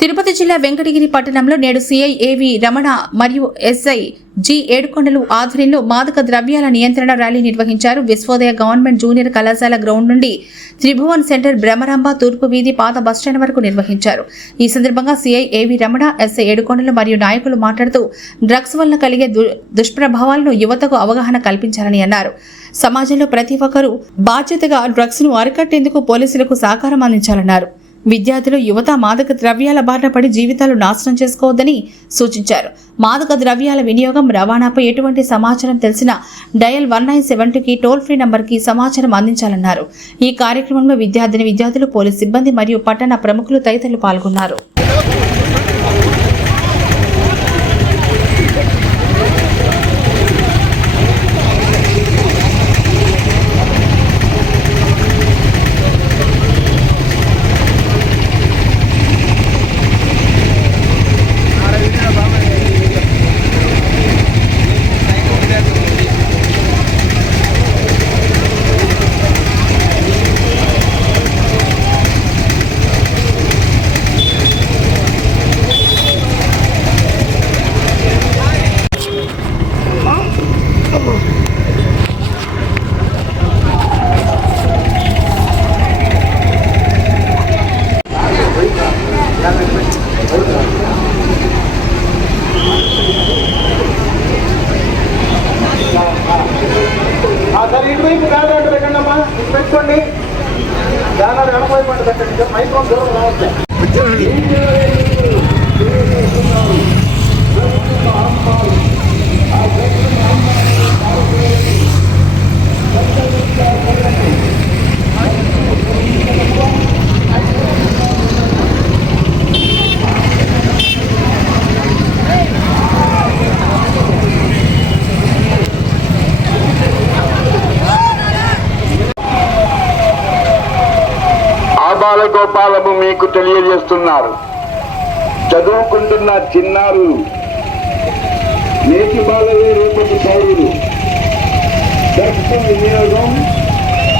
తిరుపతి జిల్లా వెంకటగిరి పట్టణంలో నేడు సీఐ ఏవి రమణ మరియు ఎస్ఐ జి ఏడుకొండలు ఆధ్వర్యంలో మాదక ద్రవ్యాల నియంత్రణ ర్యాలీ నిర్వహించారు. విశ్వోదయ గవర్నమెంట్ జూనియర్ కళాశాల గ్రౌండ్ నుండి త్రిభువన్ సెంటర్ భ్రమరాంబ తూర్పు వీధి పాత బస్టాండ్ వరకు నిర్వహించారు. ఈ సందర్భంగా సీఐ ఏవి రమణ ఎస్ఐ ఏడుకొండలు మరియు నాయకులు మాట్లాడుతూ డ్రగ్స్ వల్ల కలిగే దు- దుష్ప్రభావాలను యువతకు అవగాహన కల్పించాలని అన్నారు. సమాజంలో ప్రతి ఒక్కరూ బాధ్యతగా డ్రగ్స్ను అరికట్టేందుకు పోలీసులకు సహకారం అందించాలన్నారు. విద్యార్థులు యువత మాదక ద్రవ్యాల బారిన పడి జీవితాలు నాశనం చేసుకోవద్దని సూచించారు. మాదక ద్రవ్యాల వినియోగం రవాణాపై ఎటువంటి సమాచారం తెలిసిన డయల్ వన్ నైన్ సెవెన్ టూకి టోల్ ఫ్రీ నంబర్కి సమాచారం అందించాలన్నారు. ఈ కార్యక్రమంలో విద్యార్థిని విద్యార్థులు పోలీస్ సిబ్బంది మరియు పట్టణ ప్రముఖులు తదితరులు పాల్గొన్నారు. Подержи. బాలగోపాలము మీకు తెలియజేస్తున్నారు. చదువుకుంటున్న చిన్నారు నేటి బాలలే రేపటి పౌరులు డ్రగ్స్ వినియోగం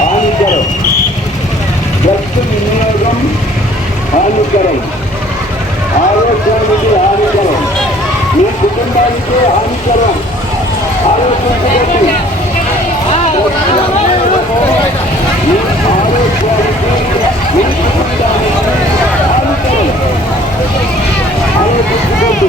హానికరం. డ్రగ్స్ వినియోగం హానికరం. ఆరోగ్యానికి హానికరం. మీ కుటుంబానికి హానికరం. ఆలోచించండి ఆరోగ్యానికి మీ కుటుంబానికి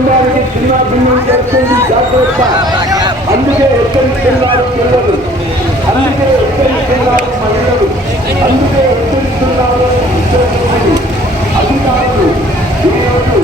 మీ కుటుంబానికి చిన్న భిన్నం చేస్తుంది జాగ్రత్త. అందుకే హెచ్చరిస్తున్నారు పిల్లలు. అందుకే హెచ్చరిస్తున్నారు మహిళలు. అందుకే హెచ్చరిస్తున్నారు విద్యార్థులు, అధికారులు ఈరోజు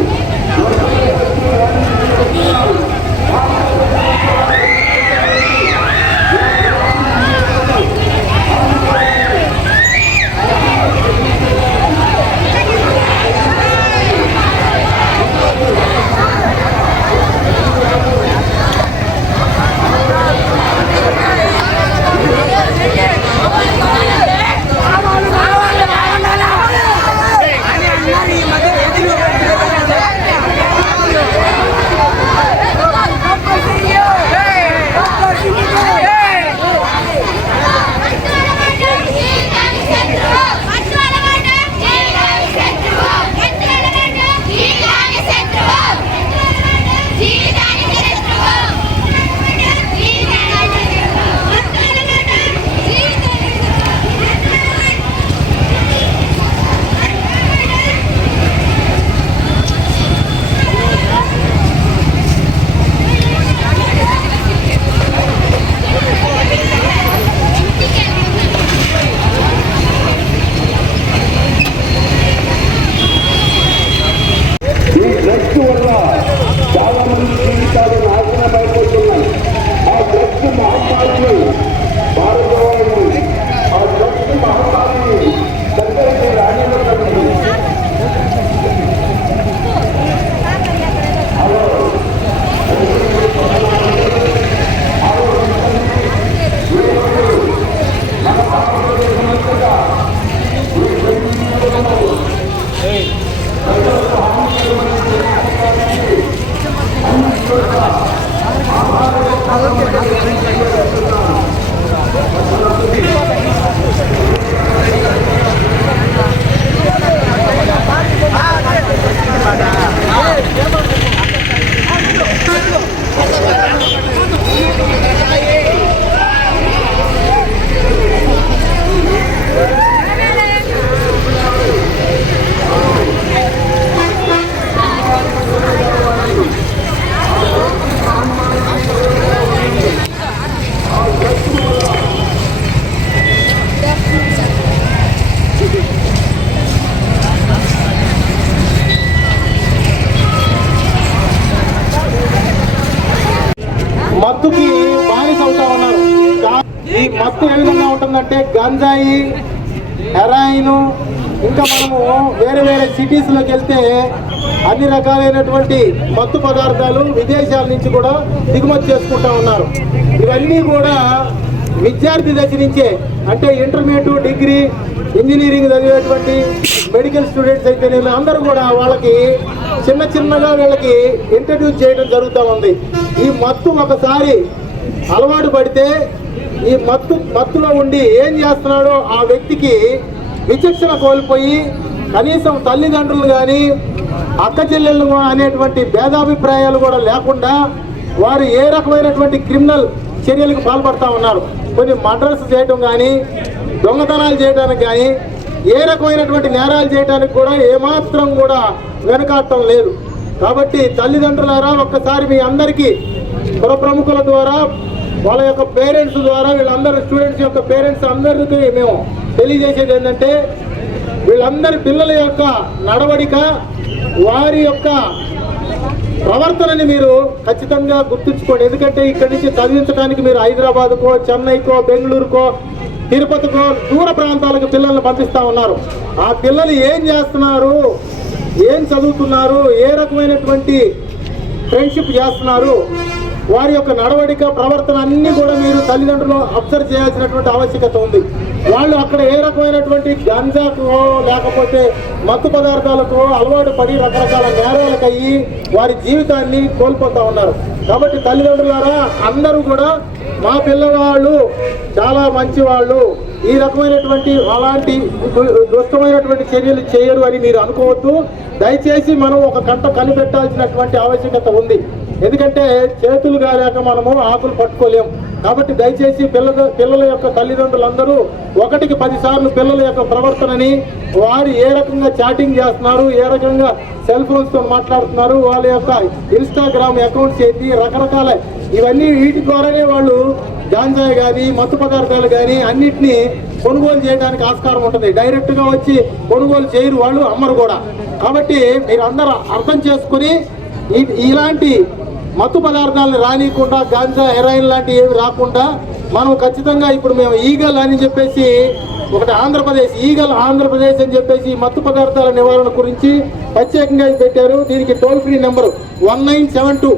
గంజాయి హెరాయిన్ ఇంకా మనము వేరే వేరే సిటీస్లోకి వెళ్తే అన్ని రకాలైనటువంటి మత్తు పదార్థాలు విదేశాల నుంచి కూడా దిగుమతి చేసుకుంటా ఉన్నారు. ఇవన్నీ కూడా విద్యార్థి దశ నుంచే అంటే ఇంటర్మీడియట్ డిగ్రీ ఇంజనీరింగ్ చదివేటువంటి మెడికల్ స్టూడెంట్స్ అయితే నేను అందరూ కూడా వాళ్ళకి చిన్న చిన్నగా వీళ్ళకి ఇంట్రడ్యూస్ చేయడం జరుగుతూ ఉంది. ఈ మత్తు ఒకసారి అలవాటు పడితే ఈ మత్తు మత్తులో ఉండి ఏం చేస్తున్నాడో ఆ వ్యక్తికి విచక్షణ కోల్పోయి కనీసం తల్లిదండ్రులు కానీ అక్క చెల్లెళ్ళు అనేటువంటి భేదాభిప్రాయాలు కూడా లేకుండా వారు ఏ రకమైనటువంటి క్రిమినల్ చర్యలకు పాల్పడతా ఉన్నారు. కొన్ని మర్డర్స్ చేయటం కానీ దొంగతనాలు చేయడానికి కానీ ఏ రకమైనటువంటి నేరాలు చేయడానికి కూడా ఏమాత్రం కూడా వెనకాడటం లేదు. కాబట్టి తల్లిదండ్రులారా ఒక్కసారి మీ అందరికీ పుర ప్రముఖుల ద్వారా వాళ్ళ యొక్క పేరెంట్స్ ద్వారా వీళ్ళందరూ స్టూడెంట్స్ యొక్క పేరెంట్స్ అందరికీ మేము తెలియజేసేది ఏంటంటే వీళ్ళందరి పిల్లల యొక్క నడవడిక వారి యొక్క ప్రవర్తనని మీరు ఖచ్చితంగా గుర్తుంచుకోండి. ఎందుకంటే ఇక్కడి నుంచి చదివించడానికి మీరు హైదరాబాద్కో చెన్నైకో బెంగళూరుకో తిరుపతికో దూర ప్రాంతాలకు పిల్లల్ని పంపిస్తా ఉన్నారు. ఆ పిల్లలు ఏం చేస్తున్నారు? ఏం చదువుతున్నారు? ఏ రకమైనటువంటి ఫ్రెండ్షిప్ చేస్తున్నారు? వారి యొక్క నడవడిక ప్రవర్తన అన్ని కూడా మీరు తల్లిదండ్రులు అబ్జర్వ్ చేయాల్సినటువంటి ఆవశ్యకత ఉంది. వాళ్ళు అక్కడ ఏ రకమైనటువంటి గంజాకో లేకపోతే మత్తు పదార్థాలకు అలవాటు పడి రకరకాల నేరాలకు అయ్యి వారి జీవితాన్ని కోల్పోతా ఉన్నారు. కాబట్టి తల్లిదండ్రులారా అందరూ కూడా మా పిల్లవాళ్ళు చాలా మంచి వాళ్ళు ఈ రకమైనటువంటి అలాంటి దు- దుష్టమైనటువంటి చర్యలు చేయరు అని మీరు అనుకోవద్దు. దయచేసి మనం ఒక కంట కనిపెట్టాల్సినటువంటి ఆవశ్యకత ఉంది. ఎందుకంటే చేతులు కాలేక మనము ఆకులు పట్టుకోలేం. కాబట్టి దయచేసి పిల్లల పిల్లల యొక్క తల్లిదండ్రులందరూ ఒకటికి పదిసార్లు పిల్లల యొక్క ప్రవర్తనని వారు ఏ రకంగా చాటింగ్ చేస్తున్నారు ఏ రకంగా సెల్ ఫోన్స్తో మాట్లాడుతున్నారు వాళ్ళ యొక్క ఇన్స్టాగ్రామ్ అకౌంట్స్ ఏంటి రకరకాల ఇవన్నీ వీటి ద్వారానే వాళ్ళు గాంజాయి కానీ మత్తు పదార్థాలు కానీ అన్నిటినీ కొనుగోలు చేయడానికి ఆస్కారం ఉంటుంది. డైరెక్ట్గా వచ్చి కొనుగోలు చేయరు వాళ్ళు అమ్మరు కూడా. కాబట్టి మీరు అందరూ అర్థం చేసుకుని ఇలాంటి మత్తు పదార్థాలను రానియకుండా గాంజా హెరాయిన్ లాంటివి ఏమి రాకుండా మనం ఖచ్చితంగా ఇప్పుడు మేము ఈగల్ అని చెప్పేసి ఒకటి ఆంధ్రప్రదేశ్ ఈగల్ ఆంధ్రప్రదేశ్ అని చెప్పేసి మత్తు పదార్థాల నివారణ గురించి ప్రత్యేకంగా పెట్టారు. దీనికి toll free number one nine seven two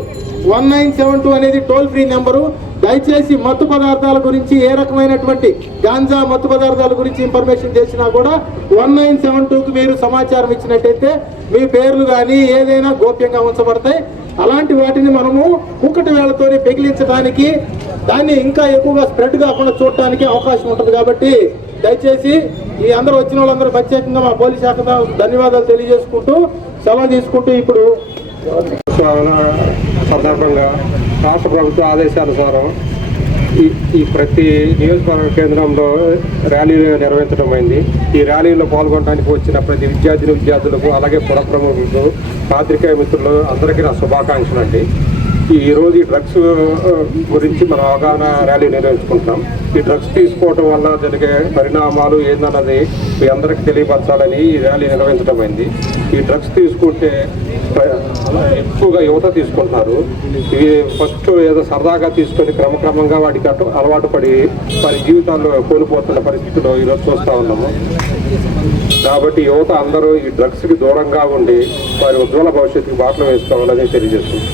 one nine seven two అనేది టోల్ ఫ్రీ నెంబరు. దయచేసి మత్తు పదార్థాల గురించి ఏ రకమైనటువంటి గాంజా మత్తు పదార్థాల గురించి ఇన్ఫర్మేషన్ చేసినా కూడా వన్ నైన్ సెవెన్ టూకి మీరు సమాచారం ఇచ్చినట్టయితే మీ పేర్లు కానీ ఏదైనా గోప్యంగా ఉంచబడతాయి. అలాంటి వాటిని మనము కుక్కటి వేళతోనే పెగిలించడానికి దాన్ని ఇంకా ఎక్కువగా స్ప్రెడ్ కాకుండా చూడటానికి అవకాశం ఉంటుంది కాబట్టి దయచేసి ఈ అందరూ వచ్చిన వాళ్ళందరూ ప్రత్యేకంగా మా పోలీస్ శాఖ ధన్యవాదాలు తెలియజేసుకుంటూ సెలవు తీసుకుంటూ ఇప్పుడు సందర్భంగా రాష్ట్ర ప్రభుత్వ ఆదేశానుసారం ఈ ఈ ప్రతి నియోజకవర్గ కేంద్రంలో ర్యాలీలు నిర్వహించడం అయింది. ఈ ర్యాలీలో పాల్గొనడానికి వచ్చిన ప్రతి విద్యార్థిని విద్యార్థులకు అలాగే పురప్రముఖులకు పాత్రికేయ మిత్రులు అందరికీ నా శుభాకాంక్షలు అండి ఈరోజు ఈ డ్రగ్స్ గురించి మనం అవగాహన ర్యాలీ నిర్వహించుకుంటాం ఈ డ్రగ్స్ తీసుకోవటం వల్ల జరిగే పరిణామాలు ఏందన్నది మీ అందరికి తెలియపరచాలని ఈ ర్యాలీ నిర్వహించడం అయింది. ఈ డ్రగ్స్ తీసుకుంటే ఎక్కువగా యువత తీసుకుంటున్నారు. ఇవి ఫస్ట్ ఏదో సరదాగా తీసుకొని క్రమక్రమంగా వాటికి అటు అలవాటు పడి వారి జీవితాల్లో కోల్పోతున్న పరిస్థితులు ఈరోజు చూస్తూ ఉన్నాము. కాబట్టి యువత అందరూ ఈ డ్రగ్స్కి దూరంగా ఉండి వారి ఉజ్వల భవిష్యత్తుకి బాటలు వేసుకోవాలని తెలియజేస్తుంది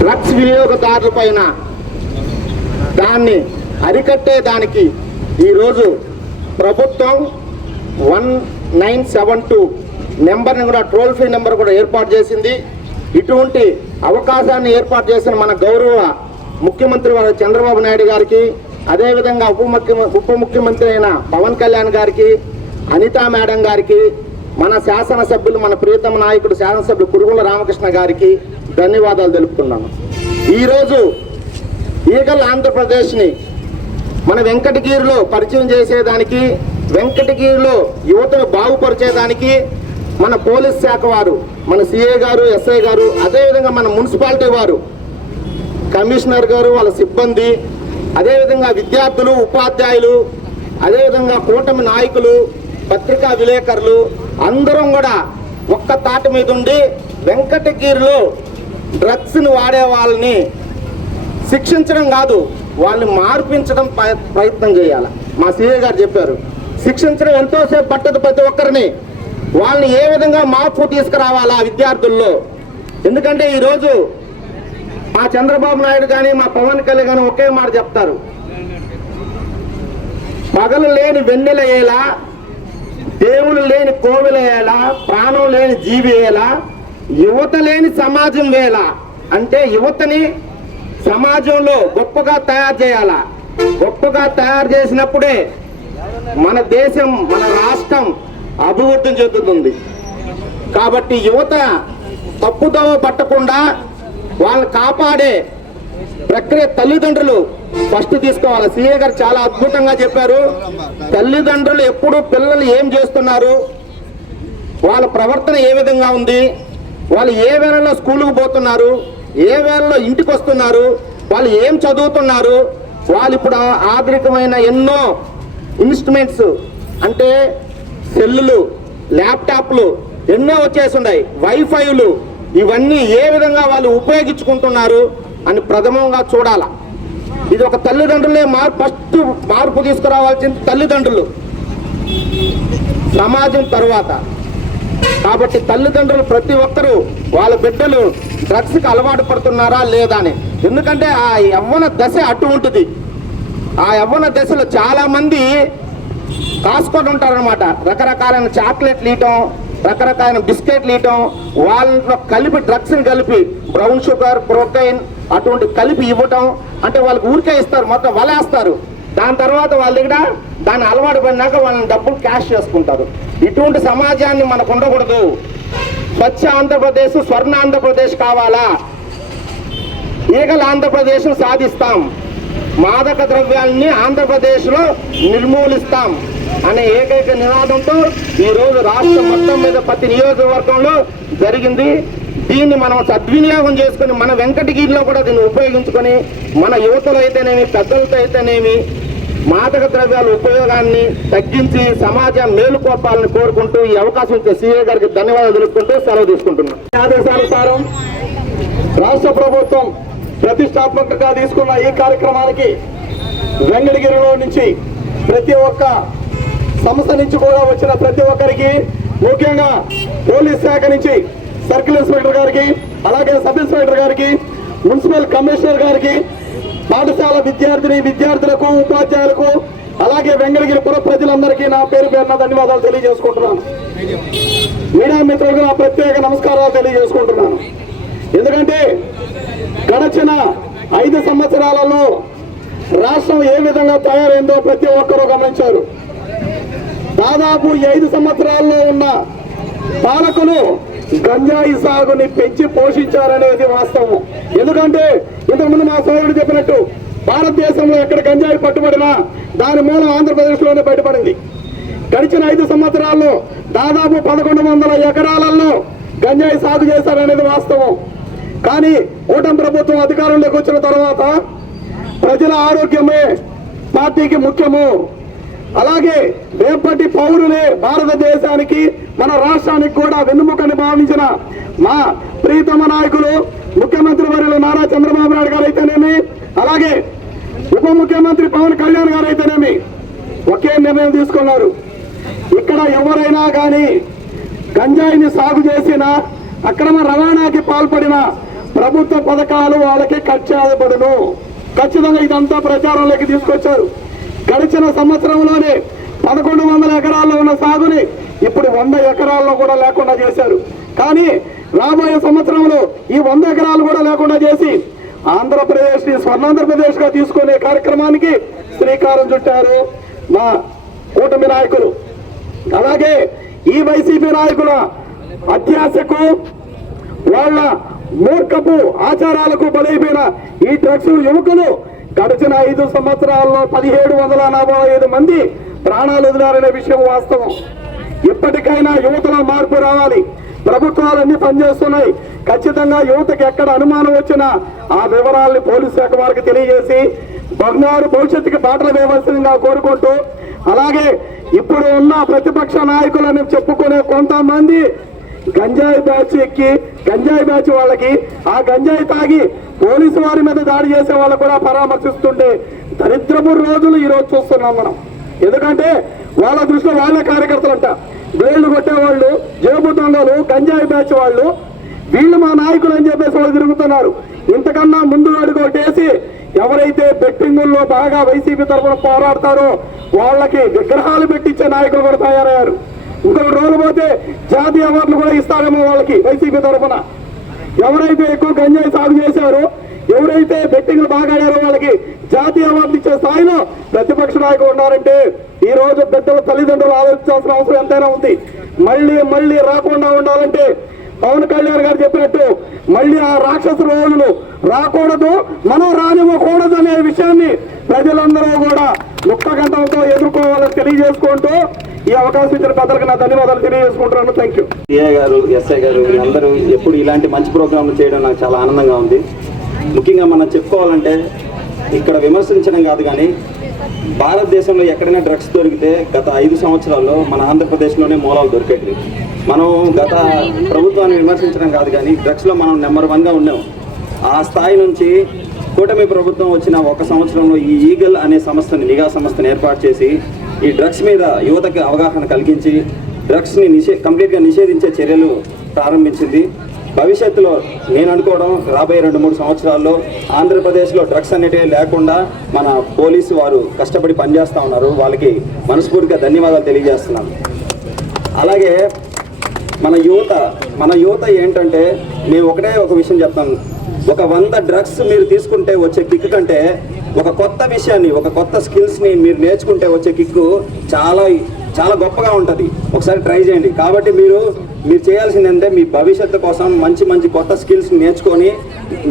డ్రగ్స్ వినియోగదారుల పైన దాన్ని అరికట్టే దానికి ఈరోజు ప్రభుత్వం వన్ నైన్ సెవెన్ టూ నెంబర్ని కూడా టోల్ ఫ్రీ నెంబర్ కూడా ఏర్పాటు చేసింది. ఇటువంటి అవకాశాన్ని ఏర్పాటు చేసిన మన గౌరవ ముఖ్యమంత్రి చంద్రబాబు నాయుడు గారికి అదేవిధంగా ఉప ముఖ్య ఉప ముఖ్యమంత్రి అయిన పవన్ కళ్యాణ్ గారికి అనితా మేడం గారికి మన శాసనసభ్యులు మన ప్రియతమ నాయకుడు శాసనసభ్యులు కురుగుల రామకృష్ణ గారికి ధన్యవాదాలు తెలుపుతున్నాను. ఈరోజు ఈగల్ ఆంధ్రప్రదేశ్ని మన వెంకటగిరిలో పరిచయం చేసేదానికి వెంకటగిరిలో యువతను బాగుపరిచేదానికి మన పోలీస్ శాఖ వారు మన సిఏ గారు ఎస్ఐ గారు అదేవిధంగా మన మున్సిపాలిటీ వారు కమిషనర్ గారు వాళ్ళ సిబ్బంది అదేవిధంగా విద్యార్థులు ఉపాధ్యాయులు అదేవిధంగా కూటమి నాయకులు పత్రికా విలేకరులు అందరం కూడా ఒక్క తాటి మీద ఉండి వెంకటగిరిలో డ్రగ్స్ని వాడే వాళ్ళని శిక్షించడం కాదు వాళ్ళని మార్పించడం ప్రయత్నం చేయాలి. మా సీఏ గారు చెప్పారు. శిక్షించడం ఎంతోసేపు పట్టదు ప్రతి ఒక్కరిని. వాళ్ళని ఏ విధంగా మార్పు తీసుకురావాలా విద్యార్థుల్లో? ఎందుకంటే ఈరోజు మా చంద్రబాబు నాయుడు కానీ మా పవన్ కళ్యాణ్ కానీ ఒకే మాట చెప్తారు. పగలు లేని వెన్నెల ఎలా దేవుడు లేని కోవిల ఎలా? ప్రాణం లేని జీవి ఎలా? యువత లేని సమాజం వేళ అంటే యువతని సమాజంలో గొప్పగా తయారు చేయాలా? గొప్పగా తయారు చేసినప్పుడే మన దేశం మన రాష్ట్రం అభివృద్ధి చెందుతుంది. కాబట్టి యువత తప్పుదోవ పట్టకుండా వాళ్ళని కాపాడే ప్రక్రియ తల్లిదండ్రులు ఫస్ట్ తీసుకోవాలి. సీఏ గారు చాలా అద్భుతంగా చెప్పారు. తల్లిదండ్రులు ఎప్పుడు పిల్లలు ఏం చేస్తున్నారు? వాళ్ళ ప్రవర్తన ఏ విధంగా ఉంది? వాళ్ళు ఏ వేళలో స్కూల్కి పోతున్నారు? ఏ వేళలో ఇంటికి వస్తున్నారు? వాళ్ళు ఏం చదువుతున్నారు? వాళ్ళు ఇప్పుడు ఆధునికమైన ఎన్నో ఇన్స్ట్రుమెంట్స్ అంటే సెల్లులు ల్యాప్టాప్లు ఎన్నో వచ్చేసి ఉన్నాయి వైఫైలు ఇవన్నీ ఏ విధంగా వాళ్ళు ఉపయోగించుకుంటున్నారు అని ప్రథమంగా చూడాలా? ఇది ఒక తల్లిదండ్రులే మార్ ఫస్ట్ మార్పు తీసుకురావాల్సింది తల్లిదండ్రులు. సమాజం తరువాత. కాబట్టి తల్లిదండ్రులు ప్రతి ఒక్కరూ వాళ్ళ బిడ్డలు డ్రగ్స్కి అలవాటు పడుతున్నారా లేదా అని. ఎందుకంటే ఆ యవ్వన దశ అటు ఉంటుంది. ఆ యవ్వన దశలో చాలామంది కాసుకొని ఉంటారనమాట రకరకాలైన చాక్లెట్లు ఇయటం రకరకాలైన బిస్కెట్లు ఇవ్వటం వాళ్ళలో కలిపి డ్రగ్స్ని కలిపి బ్రౌన్ షుగర్ ప్రోటీన్ అటువంటి కలిపి ఇవ్వటం అంటే వాళ్ళకి ఊరికే ఇస్తారు మొత్తం వలేస్తారు. దాని తర్వాత వాళ్ళ దగ్గర దాన్ని అలవాటు పడినాక వాళ్ళని డబ్బులు క్యాష్ చేసుకుంటారు. ఇటువంటి సమాజాన్ని మనకు ఉండకూడదు. స్వచ్ఛ ఆంధ్రప్రదేశ్ స్వర్ణ ఆంధ్రప్రదేశ్ కావాలా? ఈగల ఆంధ్రప్రదేశ్ సాధిస్తాం. మాదక ద్రవ్యాల్ని ఆంధ్రప్రదేశ్లో నిర్మూలిస్తాం. అనే ఏకైక నినాదంతో ఈ రోజు రాష్ట్రం మొత్తం మీద ప్రతి నియోజకవర్గంలో జరిగింది. దీన్ని మనం సద్వినియోగం చేసుకుని మన వెంకటగిరిలో కూడా దీన్ని ఉపయోగించుకొని మన యువతలో అయితేనేమి పెద్దలతో అయితేనేమి మాదక ద్రవ్యాల ఉపయోగాన్ని తగ్గించి సమాజం మేలుకోపాలని కోరుకుంటూ ఈ అవకాశం ఇచ్చే సీఏ గారికి ధన్యవాదాలు తెలుపుకుంటూ సెలవు తీసుకుంటున్నాను ఆదేశానుసారం రాష్ట్ర ప్రభుత్వం ప్రతిష్టాత్మకంగా తీసుకున్న ఈ కార్యక్రమానికి వెంకటగిరిలో నుంచి ప్రతి ఒక్క సంస్థ నుంచి కూడా వచ్చిన ప్రతి ఒక్కరికి ముఖ్యంగా పోలీస్ శాఖ నుంచి సర్కిల్ ఇన్స్పెక్టర్ గారికి అలాగే సబ్ ఇన్స్పెక్టర్ గారికి మున్సిపల్ కమిషనర్ గారికి పాఠశాల విద్యార్థిని విద్యార్థులకు ఉపాధ్యాయులకు అలాగే వెంకటగిరి పుర ప్రజలందరికీ నా పేరు పేరున ధన్యవాదాలు తెలియజేసుకుంటున్నాను. మీడియా మిత్రులకు నా ప్రత్యేక నమస్కారాలు తెలియజేసుకుంటున్నాను. ఎందుకంటే గడచిన ఐదు సంవత్సరాలలో రాష్ట్రం ఏ విధంగా తయారైందో ప్రతి ఒక్కరూ గమనించారు. దాదాపు ఐదు సంవత్సరాల్లో ఉన్న పాలకులు గంజాయి సాగుని పెంచి పోషించారనేది వాస్తవం. ఎందుకంటే ఇంతకుముందు మా సోదరుడు చెప్పినట్టు భారతదేశంలో ఎక్కడ గంజాయి పట్టుబడినా దాని మూలం ఆంధ్రప్రదేశ్లోనే బయటపడింది. గడిచిన ఐదు సంవత్సరాల్లో దాదాపు పదకొండు వందల ఎకరాలలో గంజాయి సాగు చేశారనేది వాస్తవం. కానీ కూటమి ప్రభుత్వం అధికారంలోకి వచ్చిన తర్వాత ప్రజల ఆరోగ్యమే పార్టీకి ముఖ్యము. అలాగే పౌరులే భారతదేశానికి మన రాష్ట్రానికి కూడా వెన్నుముకని భావించిన మా ప్రీతమ నాయకులు ముఖ్యమంత్రి వర్యులు నారా చంద్రబాబు నాయుడు గారు అయితేనేమి అలాగే ఉప ముఖ్యమంత్రి పవన్ కళ్యాణ్ గారు అయితేనేమి ఒకే నిర్ణయం తీసుకున్నారు. ఇక్కడ ఎవరైనా కానీ గంజాయిని సాగు చేసిన అక్రమ రవాణాకి పాల్పడిన ప్రభుత్వ పథకాలు వాళ్ళకి కట్ చేయబడును ఖచ్చితంగా ఇదంతా ప్రచారంలోకి తీసుకొచ్చారు. గడిచిన సంవత్సరంలోనే పదకొండు వందల ఎకరాల్లో ఉన్న సాగుని ఇప్పుడు వంద ఎకరాల్లో కూడా లేకుండా చేశారు. కానీ రాబోయే సంవత్సరంలో ఈ వంద ఎకరాలు కూడా లేకుండా చేసి ఆంధ్రప్రదేశ్ని స్వర్ణాంధ్రప్రదేశ్గా తీసుకునే కార్యక్రమానికి శ్రీకారం చుట్టారు మా కూటమి నాయకులు. అలాగే ఈ వైసీపీ నాయకుల అత్యాశకు వాళ్ళ మూర్ఖపు ఆచారాలకు బలైపోయిన ఈ డ్రగ్స్ యువకులు గడిచిన ఐదు సంవత్సరాల్లో పదిహేడు వందల నలభై ఐదు మంది ప్రాణాలు వదిలారనే విషయం వాస్తవం. ఇప్పటికైనా యువతలో మార్పు రావాలి. ప్రభుత్వాలన్నీ పనిచేస్తున్నాయి. ఖచ్చితంగా యువతకి ఎక్కడ అనుమానం వచ్చినా ఆ వివరాల్ని పోలీస్ శాఖ వారికి తెలియజేసి బంగారు భవిష్యత్తుకి బాటలు వేయవలసిందిగా కోరుకుంటూ అలాగే ఇప్పుడు ఉన్న ప్రతిపక్ష నాయకులని చెప్పుకునే కొంతమంది గంజాయి బ్యాచ్ ఎక్కి గంజాయి బ్యాచ్ వాళ్ళకి ఆ గంజాయి తాగి పోలీసు వారి మీద దాడి చేసే వాళ్ళు కూడా పరామర్శిస్తుంటే దరిద్రపు రోజులు ఈరోజు చూస్తున్నాం మనం. ఎందుకంటే వాళ్ళ దృష్టిలో వాళ్ళ కార్యకర్తలంట. వేళ్ళు కొట్టేవాళ్ళు జేబు దొంగలు గంజాయి బ్యాచ్ వాళ్ళు. వీళ్ళు మా నాయకులు అని చెప్పేసి వాళ్ళు తిరుగుతున్నారు. ఇంతకన్నా ముందు అడుగు ఎవరైతే బెట్టింగుల్లో బాగా వైసీపీ తరఫున పోరాడతారో వాళ్ళకి విగ్రహాలు పెట్టించే నాయకులు కూడా తయారయ్యారు. ఇంకొక రోజు పోతే జాతీయ అవార్డులు కూడా ఇస్తారేమో వాళ్ళకి వైసీపీ తరఫున ఎవరైతే ఎక్కువ గంజాయి సాగు చేశారో ఎవరైతే బెట్టింగ్లు బాగా ఆడారో వాళ్ళకి జాతీయ అవార్డు ఇచ్చే స్థాయిలో ప్రతిపక్ష నాయకులు ఉన్నారంటే ఈ రోజు పెద్దల తల్లిదండ్రులు ఆలోచించాల్సిన అవసరం ఎంతైనా ఉంది. మళ్ళీ మళ్ళీ రాకుండా ఉండాలంటే పవన్ కళ్యాణ్ గారు చెప్పినట్టు మళ్ళీ ఆ రాక్షస రోజులు రాకూడదు మనం రానివ్వకూడదు అనే విషయాన్ని ప్రజలందరూ కూడా ముక్తగంధంతో ఎదుర్కోవాలని తెలియజేసుకుంటూ ఈ అవకాశం ఇచ్చిన పెద్దలకు నా ధన్యవాదాలు తెలియజేసుకుంటున్నాను. థ్యాంక్ యూ గారు ఎస్ఐ గారు అందరూ ఎప్పుడు ఇలాంటి మంచి ప్రోగ్రాంలు చేయడం నాకు చాలా ఆనందంగా ఉంది. ముఖ్యంగా మనం చెప్పుకోవాలంటే ఇక్కడ విమర్శించడం కాదు కానీ భారతదేశంలో ఎక్కడైనా డ్రగ్స్ దొరికితే గత ఐదు సంవత్సరాల్లో మన ఆంధ్రప్రదేశ్లోనే మూలాలు దొరికేటివి. మనం గత ప్రభుత్వాన్ని విమర్శించడం కాదు కానీ డ్రగ్స్లో మనం నెంబర్ వన్గా ఉన్నాం. ఆ స్థాయి నుంచి కూటమి ప్రభుత్వం వచ్చిన ఒక సంవత్సరంలో ఈ ఈగల్ అనే సంస్థని నిఘా సంస్థని ఏర్పాటు చేసి ఈ డ్రగ్స్ మీద యువతకు అవగాహన కలిగించి డ్రగ్స్ని నిషే కంప్లీట్గా నిషేధించే చర్యలు ప్రారంభించింది. భవిష్యత్తులో నేను అనుకోవడం రాబోయే రెండు మూడు సంవత్సరాల్లో ఆంధ్రప్రదేశ్లో డ్రగ్స్ అనేటివి లేకుండా మన పోలీసు వారు కష్టపడి పనిచేస్తూ ఉన్నారు. వాళ్ళకి మనస్ఫూర్తిగా ధన్యవాదాలు తెలియజేస్తున్నాను. అలాగే మన యువత మన యువత ఏంటంటే నేను ఒకటే ఒక విషయం చెప్తాను. ఒక వంద డ్రగ్స్ మీరు తీసుకుంటే వచ్చే కిక్ కంటే ఒక కొత్త విషయాన్ని ఒక కొత్త స్కిల్స్ని మీరు నేర్చుకుంటే వచ్చే కిక్ చాలా చాలా గొప్పగా ఉంటుంది. ఒకసారి ట్రై చేయండి. కాబట్టి మీరు మీరు చేయాల్సింది అంటే మీ భవిష్యత్తు కోసం మంచి మంచి కొత్త స్కిల్స్ నేర్చుకొని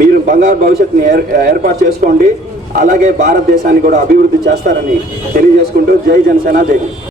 మీరు బంగారు భవిష్యత్తుని ఏర్ ఏర్పాటు చేసుకోండి. అలాగే భారతదేశాన్ని కూడా అభివృద్ధి చేస్తారని తెలియజేసుకుంటూ జై జనసేన జై